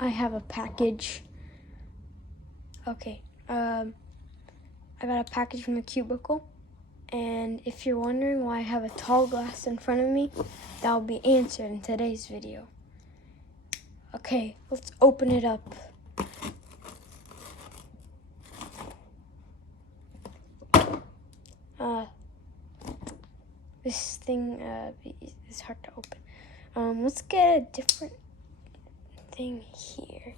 I have a package. Okay, I got a package from the cubicle, and if you're wondering why I have a tall glass in front of me, that will be answered in today's video. Okay, let's open it up. This thing is hard to open. Let's get a different thing here.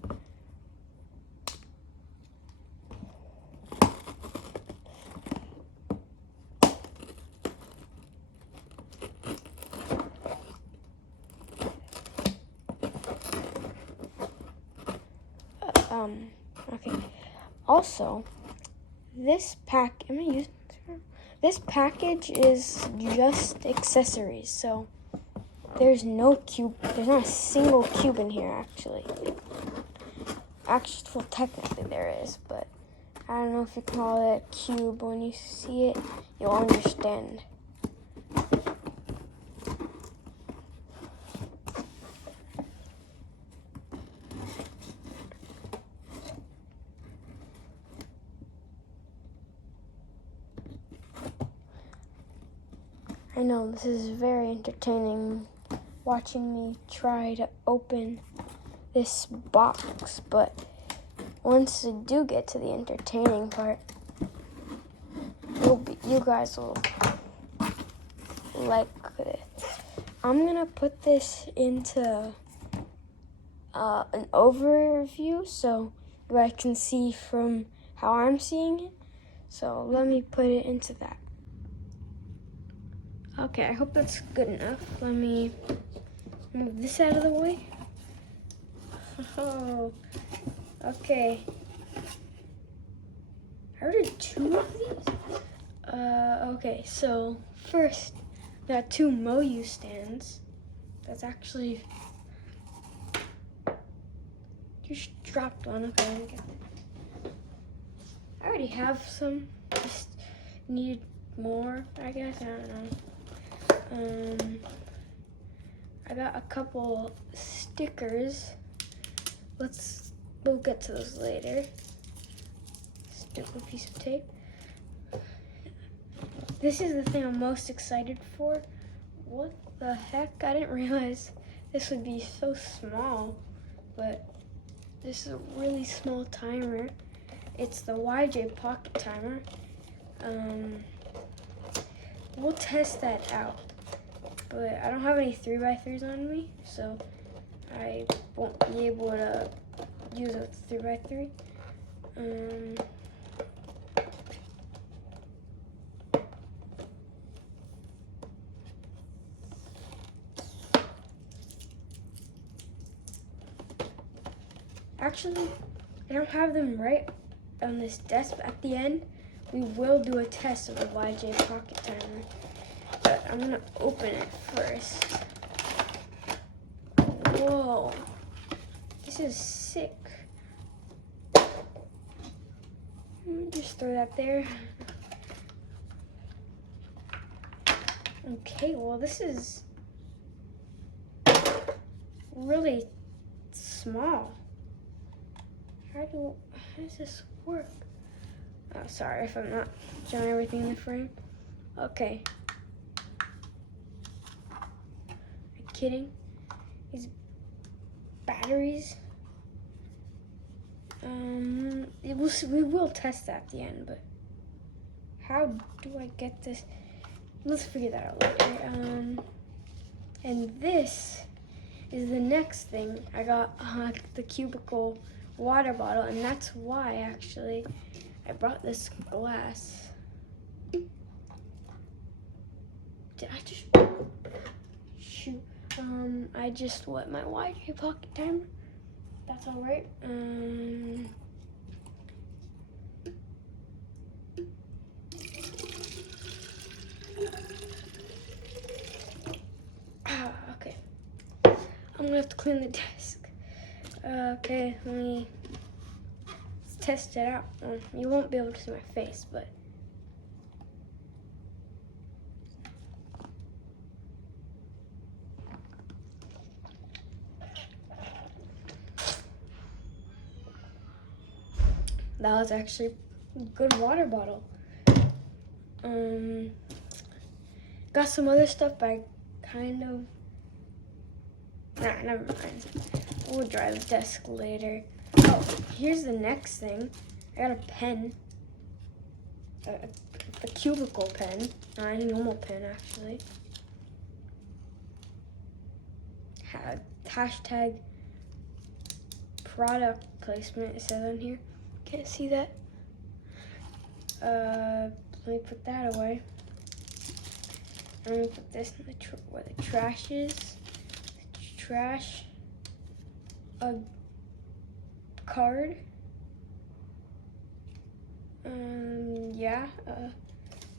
Okay. Also, this package is just accessories, so there's no cube. There's not a single cube in here, actually. Well, technically there is, but I don't know if you call it a cube. When you see it, you'll understand. I know this is very entertaining, watching me try to open this box, but once we do get to the entertaining part, you guys will like it. I'm gonna put this into an overview so you guys can see from how I'm seeing it. So let me put it into that. Okay, I hope that's good enough. Let me move this out of the way. Oh, okay. I ordered 2 of these. Okay, so first, got 2 Moyu stands. That's actually just dropped one. Okay, let me get that. I already have some. Just need more, I guess. I don't know. I got a couple stickers. We'll get to those later. Stupid piece of tape. This is the thing I'm most excited for. What the heck? I didn't realize this would be so small, but this is a really small timer. It's the YJ Pocket Timer. We'll test that out, but I don't have any 3x3s on me, so I won't be able to use a 3x3. Actually, I don't have them right on this desk, but at the end, we will do a test of the YJ Pocket Timer. But I'm gonna open it first. Whoa, this is sick. Let me just throw that there. Okay, well, this is really small. How does this work? Oh, sorry if I'm not showing everything in the frame. Okay. Are you kidding? These batteries. We will test that at the end, but how do I get this? Let's figure that out later. And this is the next thing. I got the cubicle water bottle, and that's why actually I brought this glass. Did I just shoot? I just wet my YJ Pocket Timer. That's all right. Okay. I'm gonna have to clean the desk. Okay, let's test it out. You won't be able to see my face, but That was actually a good water bottle. Got some other stuff, but I kind of... Nah, never mind. We'll dry the desk later. Oh, here's the next thing. I got a pen. A cubicle pen. Not any normal pen, actually. Hashtag product placement, it says on here. Can't see that. Let me put that away. I'm gonna put this in where the trash is. Trash. A card. Yeah.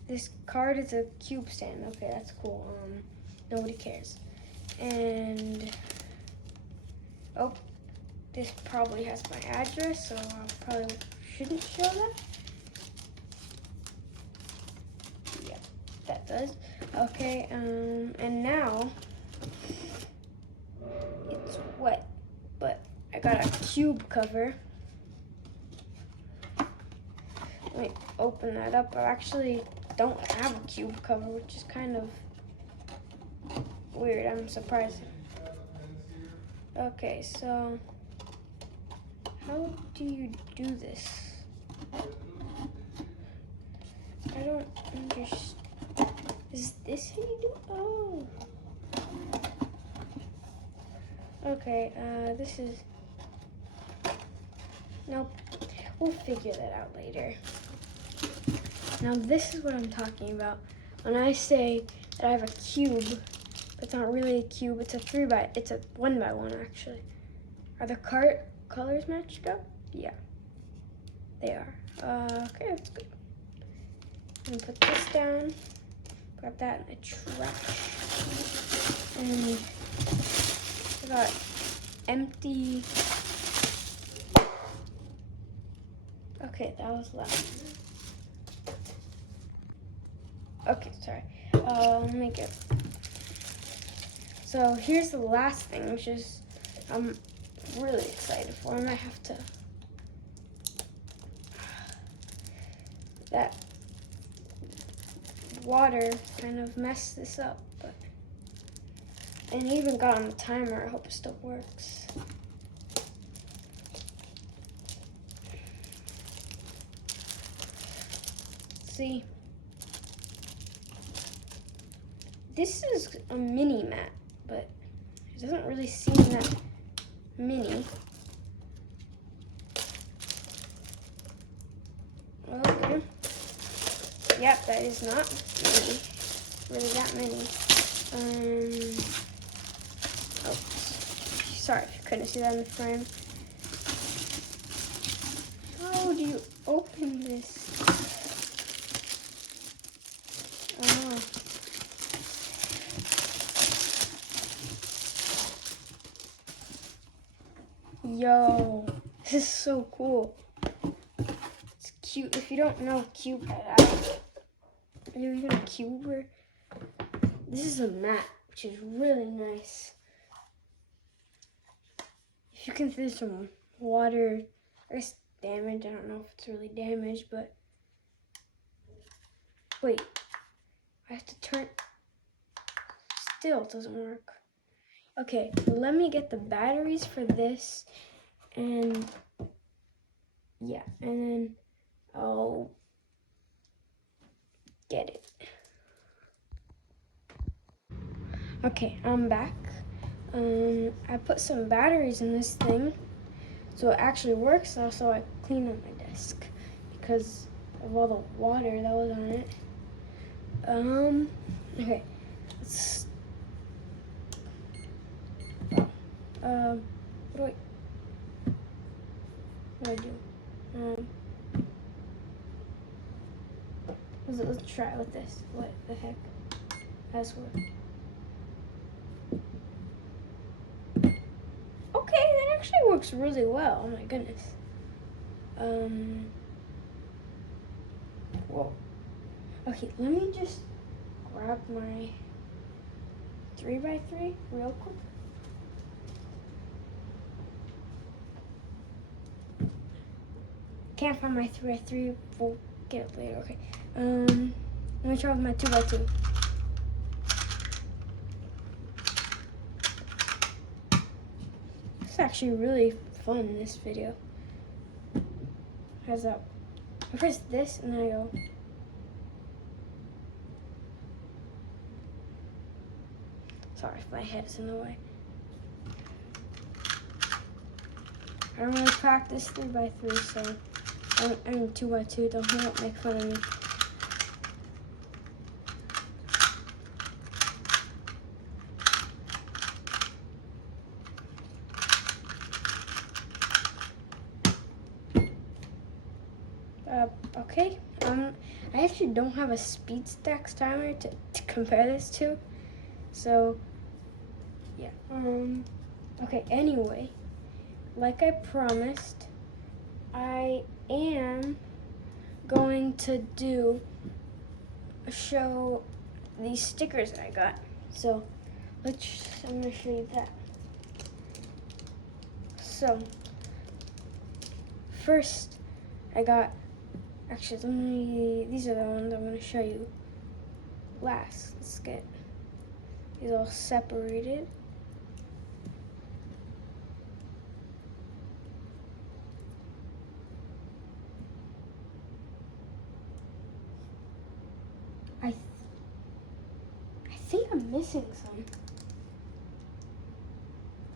This card is a cube stand. Okay, that's cool. Nobody cares. And oh, this probably has my address, so I probably shouldn't show that. Yeah, that does. Okay, and now it's wet, but I got a cube cover. Let me open that up. I actually don't have a cube cover, which is kind of weird. I'm surprised. Okay, so how do you do this? I don't understand. Is this how you do it? Oh. Okay, this is... Nope. We'll figure that out later. Now this is what I'm talking about. When I say that I have a cube, it's not really a cube, it's a 1x1 actually. Are the colors matched up? Yeah, they are. Okay, that's good. I'm gonna put this down, put that in the trash. And I got empty. Okay, that was loud. Okay, sorry. Let me get. So here's the last thing, which is I'm really excited for. I might have to. That water kind of messed this up, but and it even got on the timer. I hope it still works. See. This is a mini mat, but it doesn't really seem that mini. Okay. Yep, that is not really that many. Oh, sorry if you couldn't see that in the frame. How do you open this? Oh. Yo, this is so cool. It's cute. If you don't know cube, are you even a cuber? This is a mat, which is really nice. If you can see some water, I guess damage. I don't know if it's really damaged, but wait, I have to turn. Still, it doesn't work. Okay, let me get the batteries for this, and yeah, and then I'll get it. Okay, I'm back. I put some batteries in this thing, so it actually works. Also, I cleaned up my desk because of all the water that was on it. Okay, let's. What do I do? Let's try it with this. What the heck? Password. Okay, that actually works really well. Oh my goodness. Whoa. Okay, let me just grab my 3x3 real quick. can't find my 3x3. We'll get it later. Okay. Let me try with my 2x2. It's actually really fun in this video. How's that? I press this and then I go. Sorry if my head's in the way. I don't really practice 3x3, so I mean 2x2. Don't make fun of me. Okay. I actually don't have a speed stacks timer to compare this to, so yeah. Okay. Anyway, like I promised, I am going to show these stickers that I got. So I'm gonna show you that. So first, I got. Actually, these are the ones I'm going to show you last. Let's get these all separated. I think I'm missing some.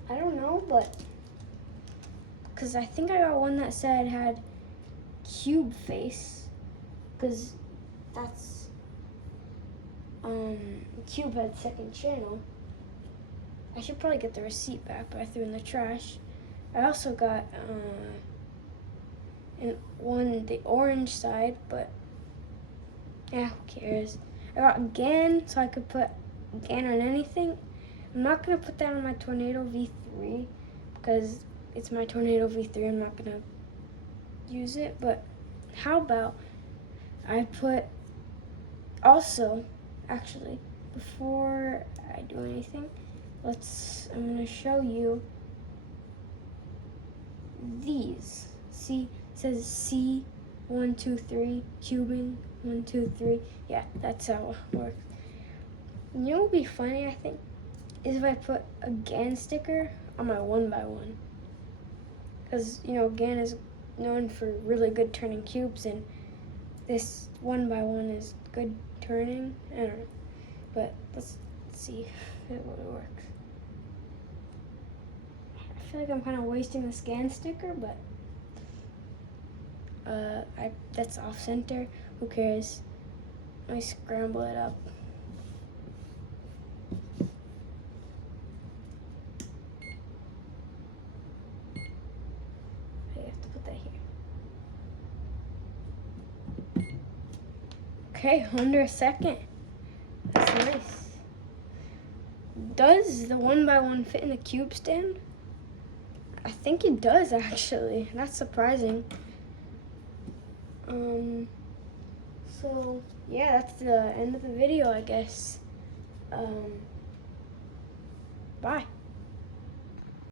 I don't know, but because I think I got one that said had cube face, because that's Cube had second channel. I should probably get the receipt back, but I threw it in the trash. I also got the orange side, but yeah, who cares? I got GAN, so I could put GAN on anything. I'm not gonna put that on my Tornado V3 because it's my Tornado V3. I'm not gonna use it, but how about I put also, actually, before I do anything, I'm gonna show you these. See, it says C123 cubing 1, 2, 3. Yeah, that's how it works. You know what would be funny, I think, is if I put a GAN sticker on my 1x1. Because, you know, GAN is known for really good turning cubes, and this 1x1 is good turning. I don't know. But let's see if it works. I feel like I'm kind of wasting the scan sticker, but that's off center. Who cares? Let me scramble it up. I have to put that here. Okay, under a second. That's nice. Does the 1x1 fit in the cube stand? I think it does, actually. That's surprising. So yeah, that's the end of the video, I guess. Bye.